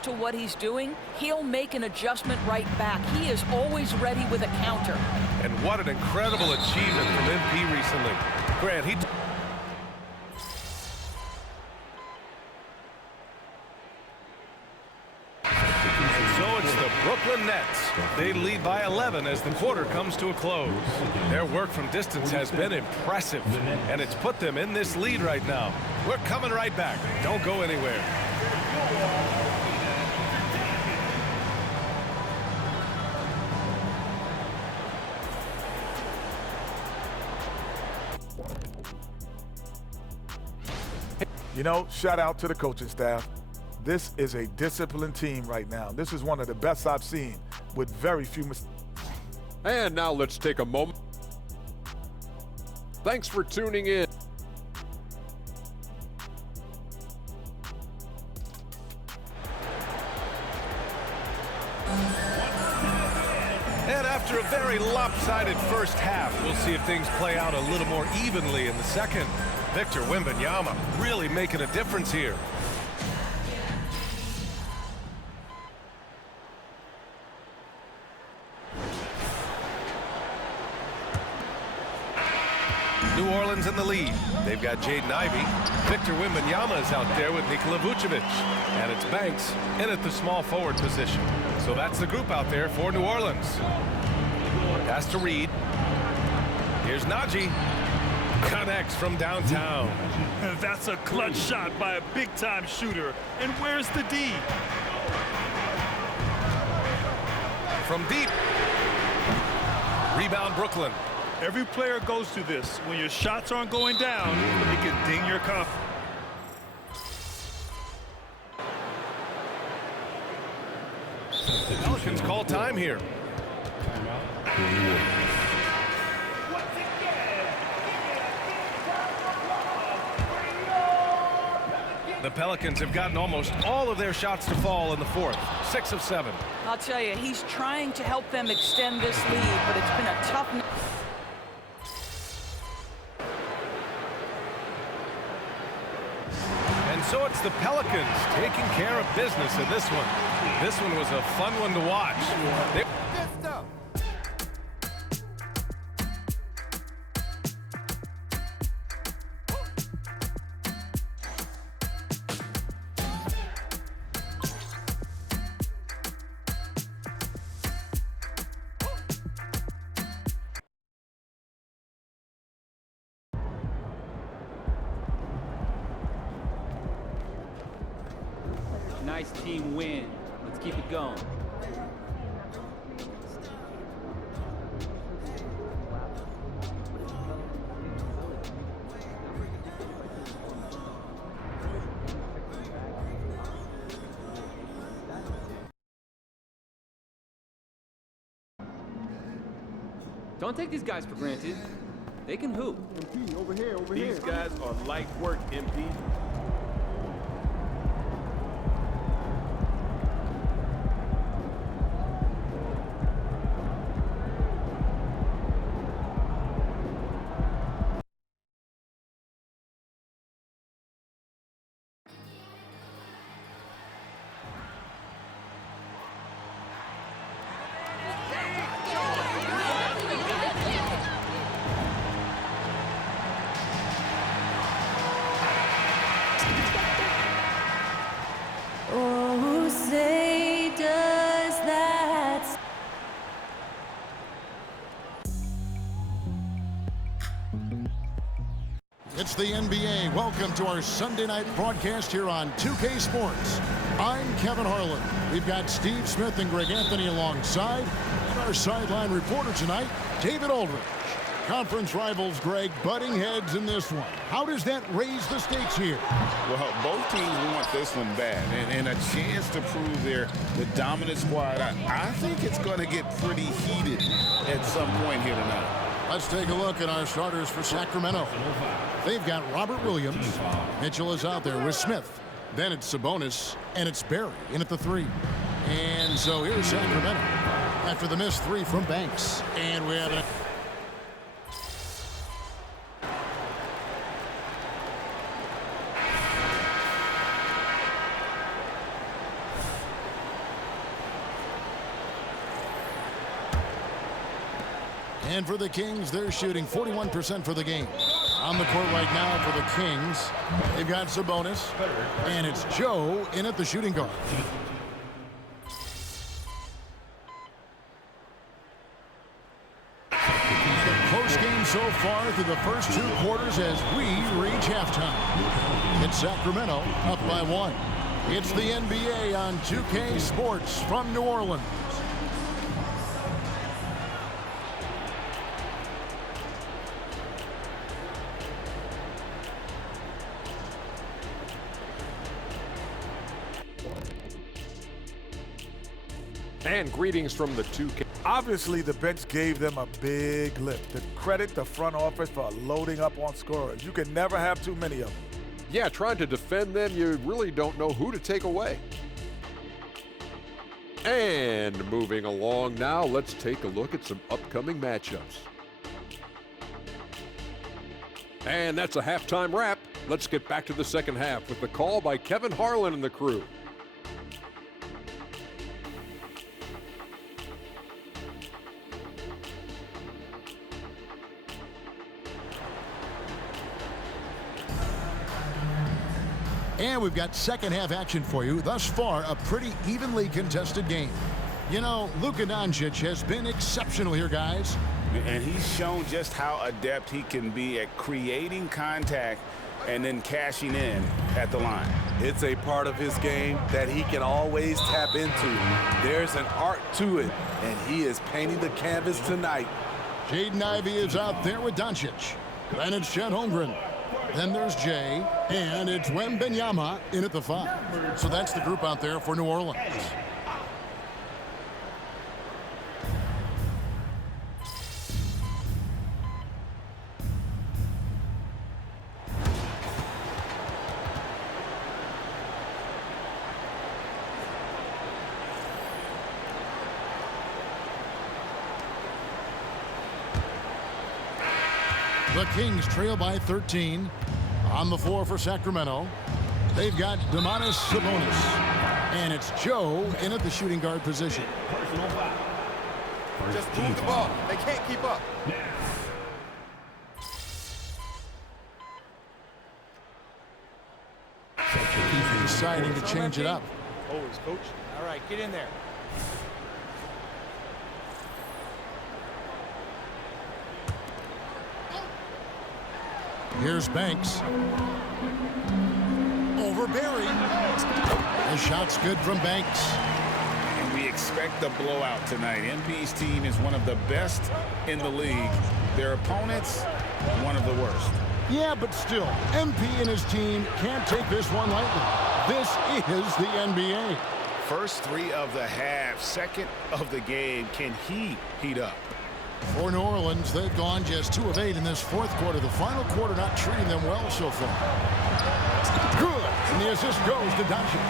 to what he's doing, he'll make an adjustment right back. He is always ready with a counter. And what an incredible achievement from MP recently. Grant, and so it's the Brooklyn Nets. They lead by 11 as the quarter comes to a close. Their work from distance has been impressive, and it's put them in this lead right now. We're coming right back. Don't go anywhere. You know, shout out to the coaching staff. This is a disciplined team right now. This is one of the best I've seen with very few mistakes. And now let's take a moment. Thanks for tuning in. And after a very lopsided first half, we'll see if things play out a little more evenly in the second. Victor Wembanyama really making a difference here. New Orleans in the lead. They've got Jaden Ivey. Victor Wembanyama is out there with Nikola Vucevic. And it's Banks in at the small forward position. So that's the group out there for New Orleans. Pass to Reed. Here's Najee. Connects from downtown. That's a clutch shot by a big-time shooter. And where's the D? From deep. Rebound Brooklyn. Every player goes through this. When your shots aren't going down, it can ding your confidence. The Pelicans call time here. The Pelicans have gotten almost all of their shots to fall in the fourth. 6 of 7. I'll tell you, he's trying to help them extend this lead, but it's been a tough. And so it's the Pelicans taking care of business in this one. This one was a fun one to watch. Nice team win. Let's keep it going. Don't take these guys for granted. They can hoop. MP, over here, over here. These guys are light work, MP. Oh, say does that. It's the NBA. Welcome to our Sunday night broadcast here on 2K Sports. I'm Kevin Harlan. We've got Steve Smith and Greg Anthony alongside. And our sideline reporter tonight, David Aldridge. Conference rivals, Greg, butting heads in this one. How does that raise the stakes here? Well, both teams want this one bad, and a chance to prove they're the dominant squad. I think it's going to get pretty heated at some point here tonight. Let's take a look at our starters for Sacramento. They've got Robert Williams. Mitchell is out there with Smith. Then it's Sabonis, and it's Barry in at the 3. And so here's Sacramento after the missed 3 from Banks. And we have a... And for the Kings, they're shooting 41% for the game. On the court right now for the Kings, they've got Sabonis, and it's Joe in at the shooting guard. Close game so far through the first 2 quarters as we reach halftime. It's Sacramento up by 1. It's the NBA on 2K Sports from New Orleans. And greetings from the 2K. Obviously, the bench gave them a big lift. To credit the front office for loading up on scorers. You can never have too many of them. Yeah, trying to defend them, you really don't know who to take away. And moving along now, let's take a look at some upcoming matchups. And that's a halftime wrap. Let's get back to the second half with the call by Kevin Harlan and the crew. And we've got second half action for you. Thus far, a pretty evenly contested game. You know, Luka Doncic has been exceptional here, guys. And he's shown just how adept he can be at creating contact and then cashing in at the line. It's a part of his game that he can always tap into. There's an art to it, and he is painting the canvas tonight. Jaden Ivey is out there with Doncic. Then it's Chet Holmgren. Then there's Jay, and it's Wembanyama in at the 5. So that's the group out there for New Orleans. The Kings trail by 13. On the floor for Sacramento, they've got Domantas Sabonis. And it's Joe in at the shooting guard position. Personal foul. Just move the ball. They can't keep up. Deciding to change it up. Always, coach. All right, get in there. Here's Banks. Over Barry. The shot's good from Banks. And we expect a blowout tonight. MP's team is one of the best in the league. Their opponents, one of the worst. Yeah, but still, MP and his team can't take this one lightly. This is the NBA. First 3 of the half, second of the game. Can he heat up? For New Orleans, they've gone just 2 of 8 in this fourth quarter. The final quarter not treating them well so far. Good. And the assist goes to Doncic.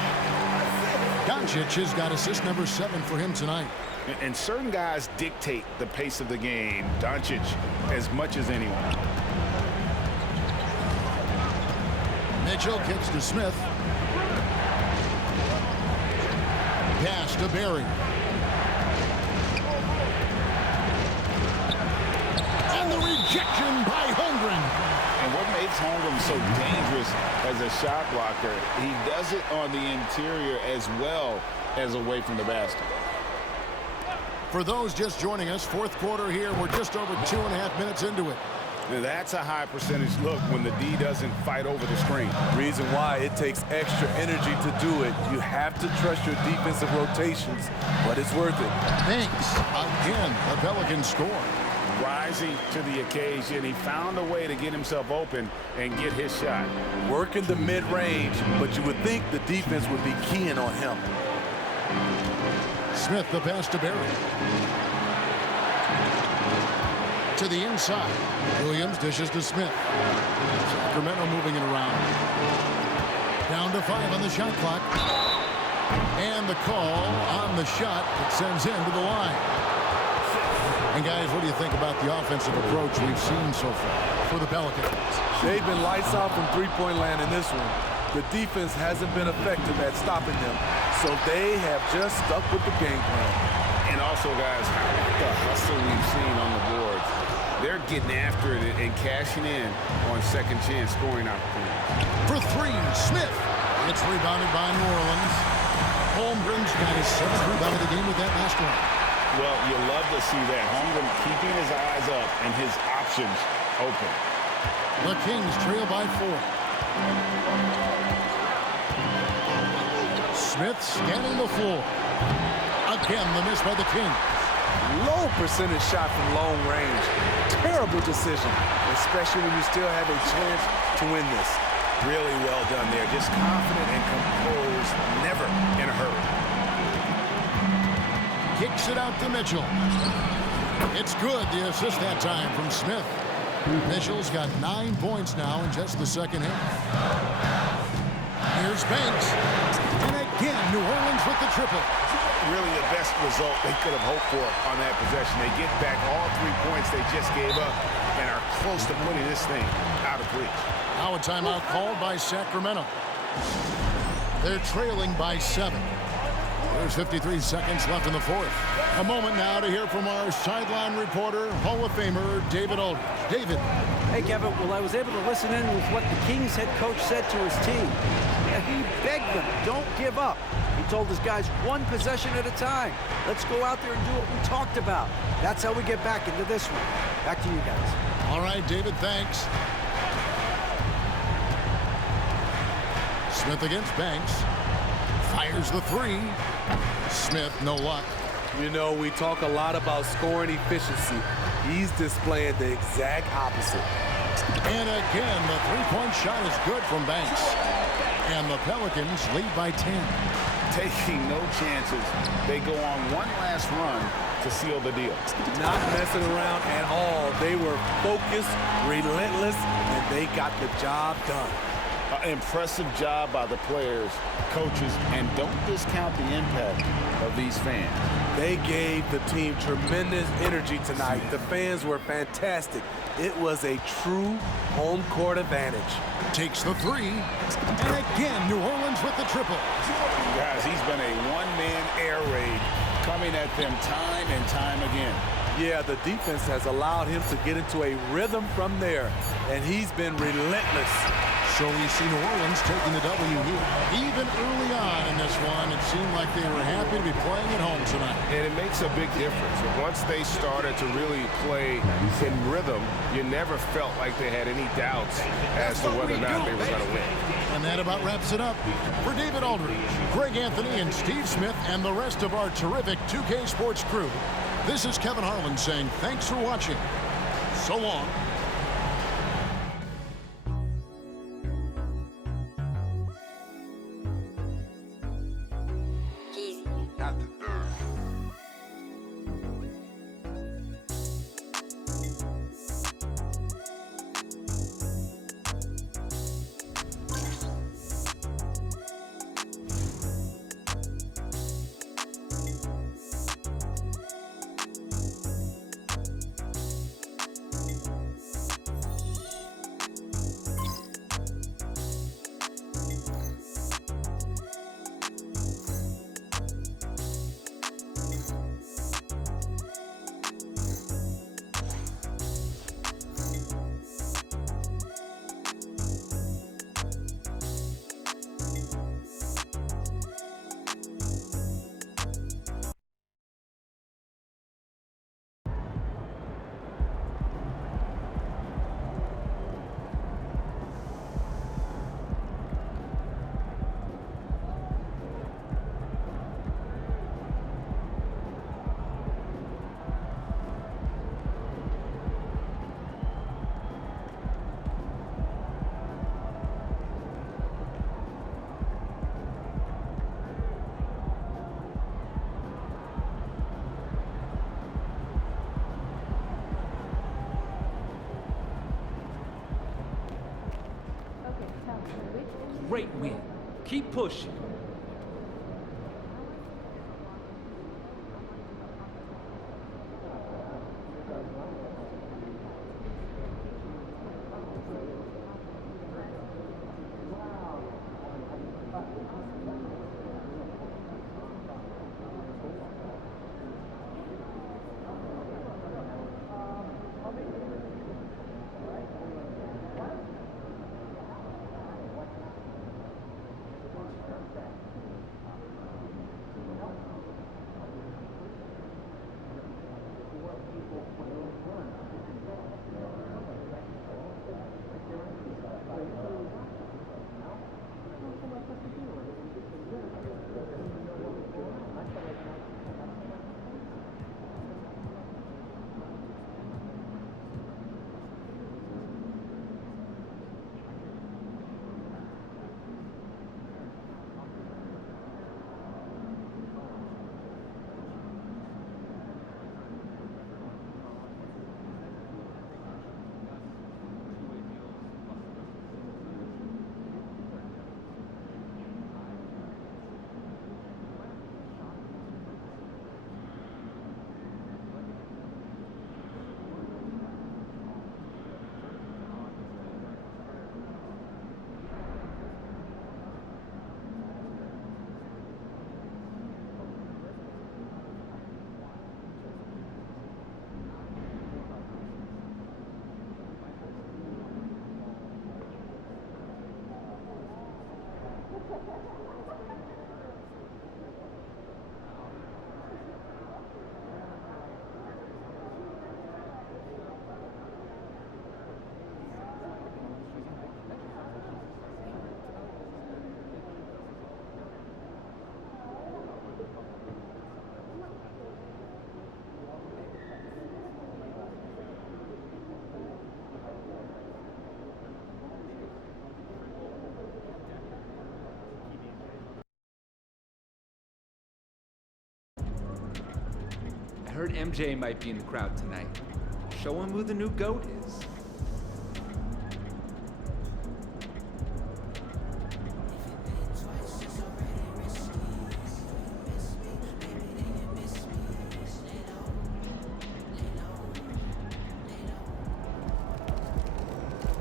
Doncic has got assist number 7 for him tonight. And certain guys dictate the pace of the game. Doncic as much as anyone. Mitchell kicks to Smith. Pass to Barry. And the rejection by Holmgren. And what makes Holmgren so dangerous as a shot blocker, he does it on the interior as well as away from the basket. For those just joining us, fourth quarter here, we're just over 2.5 minutes into it. Now that's a high percentage look when the D doesn't fight over the screen. Reason why it takes extra energy to do it. You have to trust your defensive rotations, but it's worth it. Banks, again, the Pelicans score. Rising to the occasion, he found a way to get himself open and get his shot. Working the mid-range, but you would think the defense would be keying on him. Smith, the pass to Barry. To the inside. Williams dishes to Smith. Sacramento moving it around. Down to 5 on the shot clock. And the call on the shot that sends him to the line. And guys, what do you think about the offensive approach we've seen so far for the Pelicans? They've been lights out from three-point land in this one. The defense hasn't been effective at stopping them, so they have just stuck with the game plan. And also, guys, how about the hustle we've seen on the boards? They're getting after it and cashing in on second chance scoring opportunities. For three, Smith. It's rebounded by New Orleans. Holmgren's got his 7th rebound of the game with that last one. Well, you love to see that. Holmgren keeping his eyes up and his options open. The Kings trail by 4. Smith scanning the floor. Again, the miss by the Kings. Low percentage shot from long range. Terrible decision, especially when you still have a chance to win this. Really well done there. Just confident and composed, never in a hurry. Kicks it out to Mitchell. It's good, the assist that time from Smith. Mitchell's got 9 points now in just the second half. Here's Banks. And again, New Orleans with the triple. Really the best result they could have hoped for on that possession. They get back all 3 points they just gave up and are close to putting this thing out of reach. Now a timeout called by Sacramento. They're trailing by 7. There's 53 seconds left in the fourth. A moment now to hear from our sideline reporter, Hall of Famer David Aldridge. David. Hey, Kevin. Well, I was able to listen in with what the Kings head coach said to his team. He begged them, don't give up. He told his guys 1 possession at a time. Let's go out there and do what we talked about. That's how we get back into this one. Back to you guys. All right, David, thanks. Smith against Banks. Fires the 3. Smith, no luck. You know, we talk a lot about scoring efficiency. He's displaying the exact opposite. And again, the 3-point shot is good from Banks. And the Pelicans lead by 10. Taking no chances. They go on one last run to seal the deal. Not messing around at all. They were focused, relentless, and they got the job done. Impressive job by the players, coaches, and don't discount the impact of these fans. They gave the team tremendous energy tonight. The fans were fantastic. It was a true home court advantage. Takes the 3. And again, New Orleans with the triple. Guys, he's been a one-man air raid coming at them time and time again. Yeah, the defense has allowed him to get into a rhythm from there, and he's been relentless. So we see New Orleans taking the W here. Even early on in this one, it seemed like they were happy to be playing at home tonight. And it makes a big difference. Once they started to really play in rhythm, you never felt like they had any doubts as to whether or not they were going to win. And that about wraps it up. For David Aldridge, Greg Anthony, and Steve Smith, and the rest of our terrific 2K Sports crew, this is Kevin Harlan saying thanks for watching. So long. Great win. Keep pushing. heard MJ might be in the crowd tonight. Show him who the new GOAT is.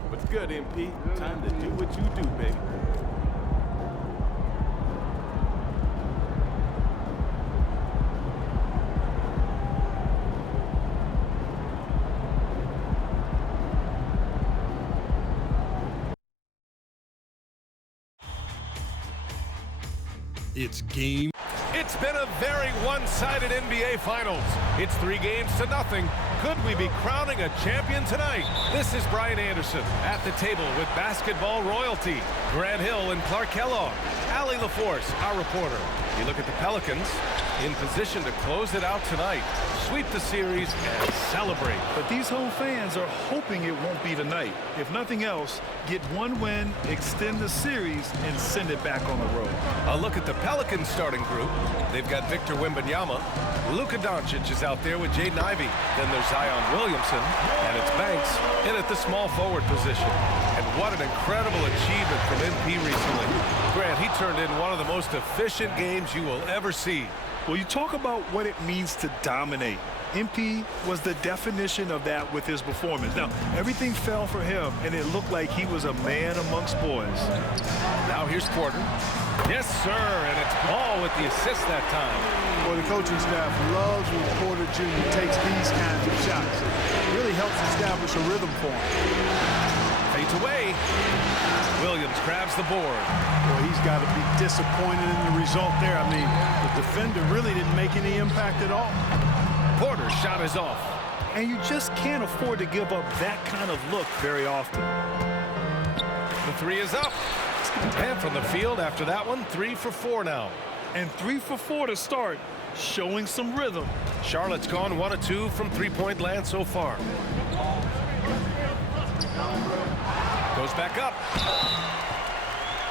What's good, MP? Time to do what you do, baby. It's game. It's been a very one-sided NBA Finals. It's 3-0. Could we be crowning a champion tonight? This is Brian Anderson at the table with basketball royalty. Grant Hill and Clark Kellogg. Allie LaForce, our reporter. You look at the Pelicans in position to close it out tonight, sweep the series, and celebrate. But these home fans are hoping it won't be tonight. If nothing else, get one win, extend the series, and send it back on the road. A look at the Pelicans starting group. They've got Victor Wembanyama. Luka Doncic is out there with Jaden Ivey. Then there's Zion Williamson, and it's Banks in at the small forward position. And what an incredible achievement from MP recently. Grant, he turned in one of the most efficient games you will ever see. Well, you talk about what it means to dominate. MP was the definition of that with his performance. Now, everything fell for him, and it looked like he was a man amongst boys. Now here's Porter. Yes, sir, and it's Ball with the assist that time. Well, the coaching staff loves when Porter Jr. takes these kinds of shots. It really helps establish a rhythm for him. Fades away. Williams grabs the board. Well, he's got to be disappointed in the result there. I mean, the defender really didn't make any impact at all. Porter's shot is off. And you just can't afford to give up that kind of look very often. The three is up. And from the field after that one, 3 for 4 now. And 3 for 4 to start, showing some rhythm. Charlotte's gone 1 of 2 from three-point land so far. Goes back up.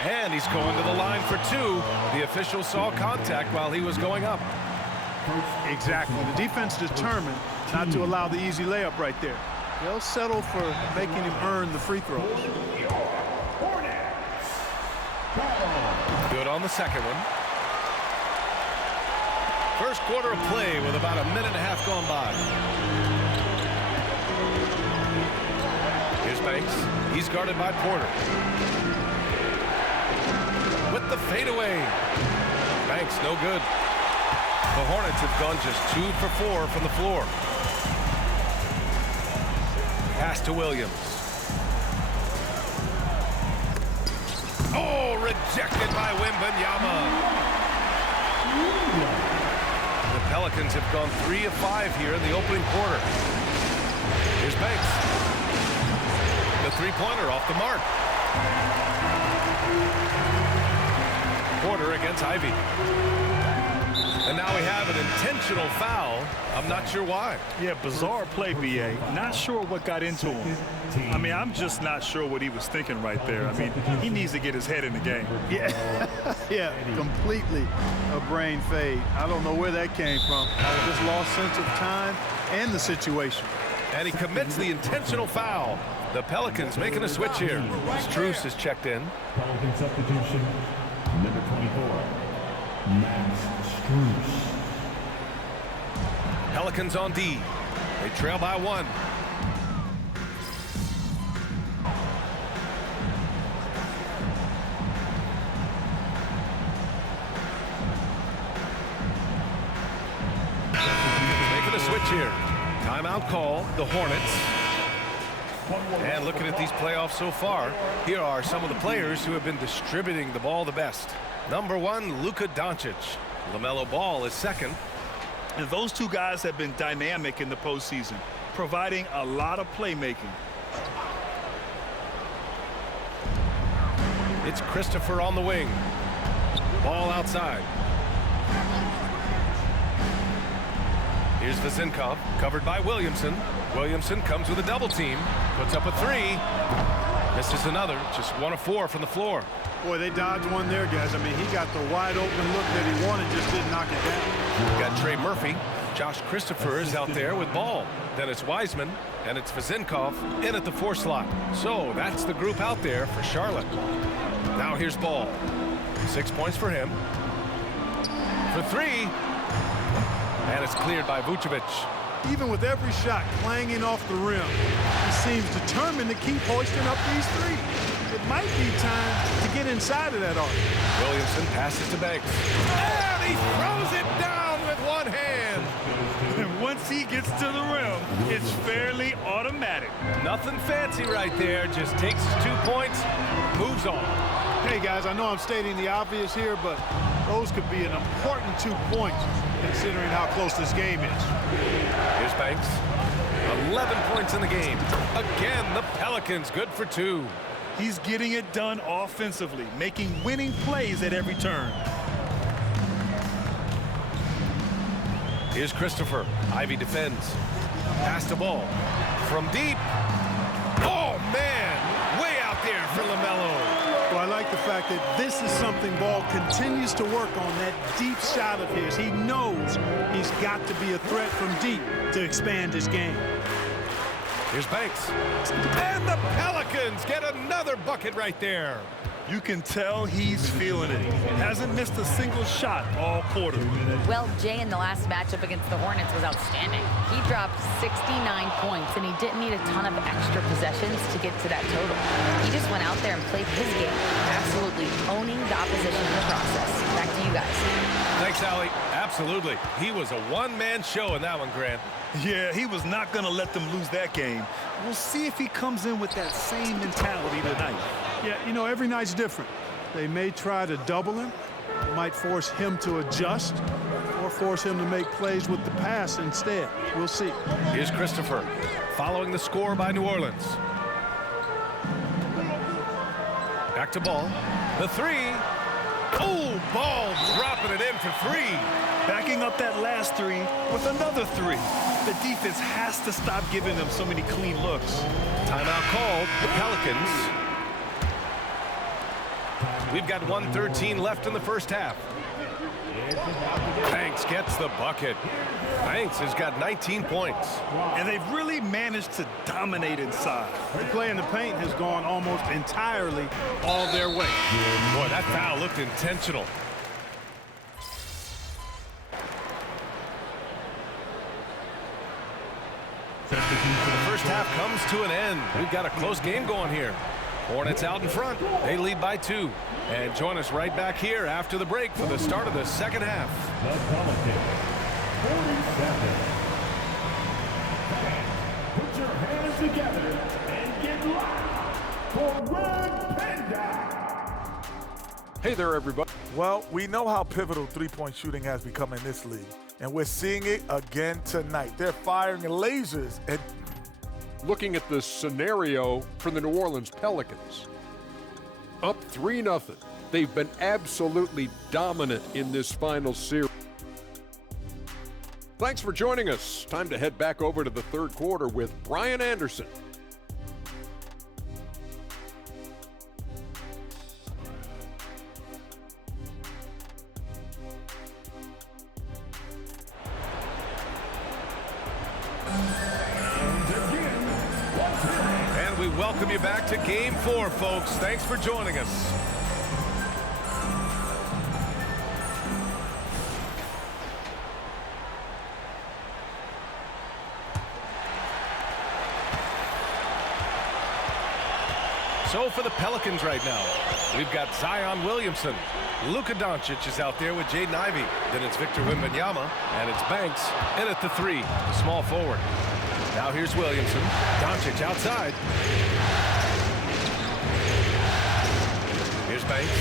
And he's going to the line for 2. The official saw contact while he was going up. Exactly. The defense determined not to allow the easy layup right there. They'll settle for making him earn the free throws. Good on the second one. First quarter of play with about a minute and a half gone by. Here's Banks. He's guarded by Porter. With the fadeaway. Banks no good. The Hornets have gone just 2 for 4 from the floor. Pass to Williams. Oh, rejected by Wembanyama. The Pelicans have gone 3 of 5 here in the opening quarter. Here's Banks. The three-pointer off the mark. Porter against Ivey. And now we have an intentional foul. I'm not sure why. Yeah, bizarre play, B.A. Not sure what got into him. I mean, I'm just not sure what he was thinking right there. I mean, he needs to get his head in the game. Yeah, yeah, completely a brain fade. I don't know where that came from. Just lost sense of time and the situation. And he commits the intentional foul. The Pelicans making a switch here. Strus is checked in. Pelican substitution, number 24, Max Strus. Pelicans on D. They trail by 1. Making a switch here. Timeout call, the Hornets. And looking at these playoffs so far, here are some of the players who have been distributing the ball the best. Number 1, Luka Doncic. LaMelo Ball is second. And those two guys have been dynamic in the postseason, providing a lot of playmaking. It's Christopher on the wing. Ball outside. Here's Vezenkov, covered by Williamson. Williamson comes with a double team, puts up a 3. Misses another, just 1 of 4 from the floor. Boy, they dodged one there, guys. I mean, he got the wide open look that he wanted, just didn't knock it down. Got Trey Murphy. Josh Christopher is out there with ball. Then it's Wiseman, and it's Vezinkov in at the 4 slot. So that's the group out there for Charlotte. Now here's Ball. 6 points for him. For 3. And it's cleared by Vucevic. Even with every shot clanging off the rim, he seems determined to keep hoisting up these threes. It might be time to get inside of that arc. Williamson passes to Banks. And he throws it down with one hand. And once he gets to the rim, it's fairly automatic. Nothing fancy right there. Just takes his 2 points, moves on. Hey, guys, I know I'm stating the obvious here, but those could be an important 2 points considering how close this game is. Here's Banks. 11 points in the game. Again, the Pelicans good for 2. He's getting it done offensively, making winning plays at every turn. Here's Christopher. Ivy defends. Pass the ball. From deep. Oh, man. Way out there for LaMelo. Well, I like the fact that this is something Ball continues to work on, that deep shot of his. He knows he's got to be a threat from deep to expand his game. Here's Banks. And the Pelicans get another bucket right there. You can tell he's feeling it. Hasn't missed a single shot all quarter. Well, Jay in the last matchup against the Hornets was outstanding. He dropped 69 points, and he didn't need a ton of extra possessions to get to that total. He just went out there and played his game, absolutely owning the opposition in the process. Back to you guys. Thanks, Allie. Absolutely. He was a one-man show in that one, Grant. Yeah, he was not going to let them lose that game. We'll see if he comes in with that same mentality tonight. Yeah, you know, every night's different. They may try to double him, might force him to adjust, or force him to make plays with the pass instead. We'll see. Here's Christopher, following the score by New Orleans. Back to Ball. The 3. Oh, Ball dropping it in for 3. Backing up that last 3 with another 3. The defense has to stop giving them so many clean looks. Timeout called. The Pelicans. We've got 1:13 left in the first half. Banks gets the bucket. Banks has got 19 points. And they've really managed to dominate inside. The play in the paint has gone almost entirely all their way. Boy, that foul looked intentional. The first half comes to an end. We've got a close game going here. Hornets out in front. They lead by 2. And join us right back here after the break for the start of the second half. The Pelicans, 47. Put your hands together and get loud for Red Panda. Hey there, everybody. Well, we know how pivotal three-point shooting has become in this league. And we're seeing it again tonight. They're firing lasers at Looking at the scenario for the New Orleans Pelicans. Up 3-0. They've been absolutely dominant in this final series. Thanks for joining us. Time to head back over to the third quarter with Brian Anderson. And we welcome you back to Game 4, folks. Thanks for joining us. So for the Pelicans right now, we've got Zion Williamson. Luka Doncic is out there with Jaden Ivey. Then it's Victor Wembanyama, and it's Banks in at the 3, the small forward. Now here's Williamson. Doncic outside. Here's Banks.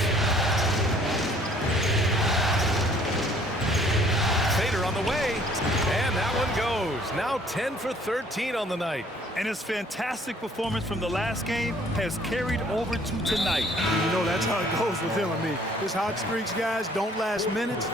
Fader on the way, and that one goes. Now 10 for 13 on the night. And his fantastic performance from the last game has carried over to tonight. You know, that's how it goes with him. I mean, his hot streaks, guys, don't last minutes.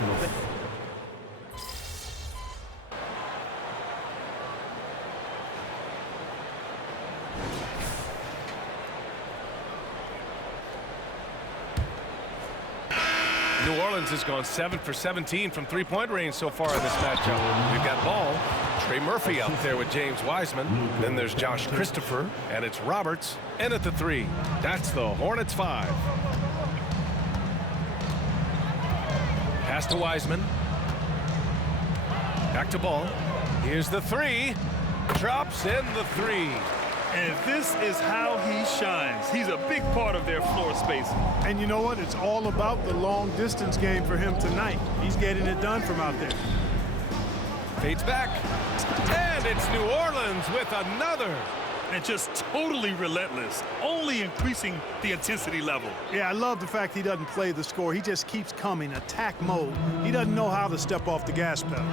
New New Orleans has gone 7 for 17 from three-point range so far in this matchup. We've got Ball, Trey Murphy out there with James Wiseman. Then there's Josh Christopher, and it's Roberts in at the 3. That's the Hornets 5. Pass to Wiseman. Back to Ball. Here's the 3. Drops in the 3. And this is how he shines. He's a big part of their floor space. And you know what? It's all about the long distance game for him tonight. He's getting it done from out there. Fades back. And it's New Orleans with another. And just totally relentless, only increasing the intensity level. Yeah, I love the fact he doesn't play the score. He just keeps coming, attack mode. He doesn't know how to step off the gas pedal.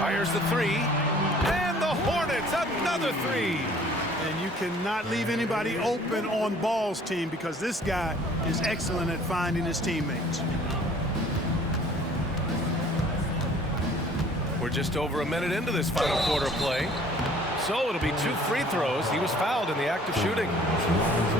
Fires the 3. And the Hornets, another 3. And you cannot leave anybody open on Ball's team because this guy is excellent at finding his teammates. We're just over a minute into this final quarter play. So it'll be 2 free throws. He was fouled in the act of shooting.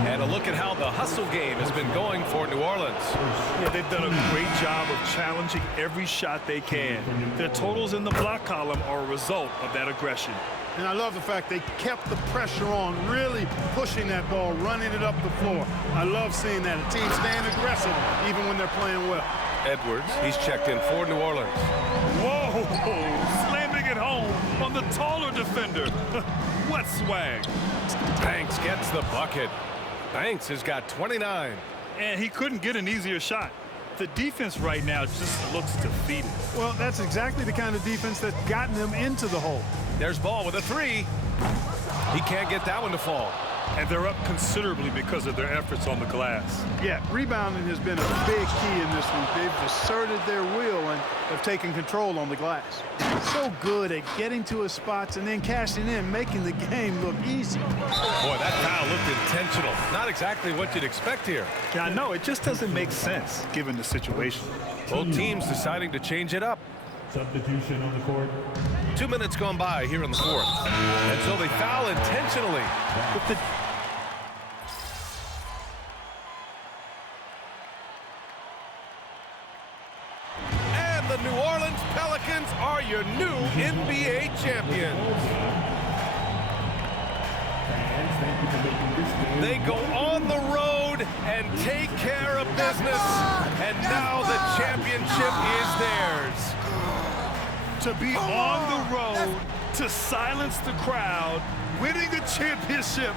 And a look at how the hustle game has been going for New Orleans. Yeah, they've done a great job of challenging every shot they can. Their totals in the block column are a result of that aggression. And I love the fact they kept the pressure on, really pushing that ball, running it up the floor. I love seeing that. A team staying aggressive even when they're playing well. Edwards, he's checked in for New Orleans. Whoa, slamming it home on the taller defender. What swag. Banks gets the bucket. Banks has got 29. And he couldn't get an easier shot. The defense right now just looks defeated. Well, that's exactly the kind of defense that's gotten them into the hole. There's Ball with a 3. He can't get that one to fall. And they're up considerably because of their efforts on the glass. Yeah, rebounding has been a big key in this one. They've asserted their will and have taken control on the glass. So good at getting to his spots and then cashing in, making the game look easy. Boy, that foul looked intentional. Not exactly what you'd expect here. Yeah, I know. It just doesn't make sense given the situation. Both teams deciding to change it up. Substitution on the court. 2 minutes gone by here in the 4th. And so they foul intentionally. And the New Orleans Pelicans are your new NBA champions. They go on the road and take care of business. And now the championship is theirs. To be on the road, to silence the crowd, winning a championship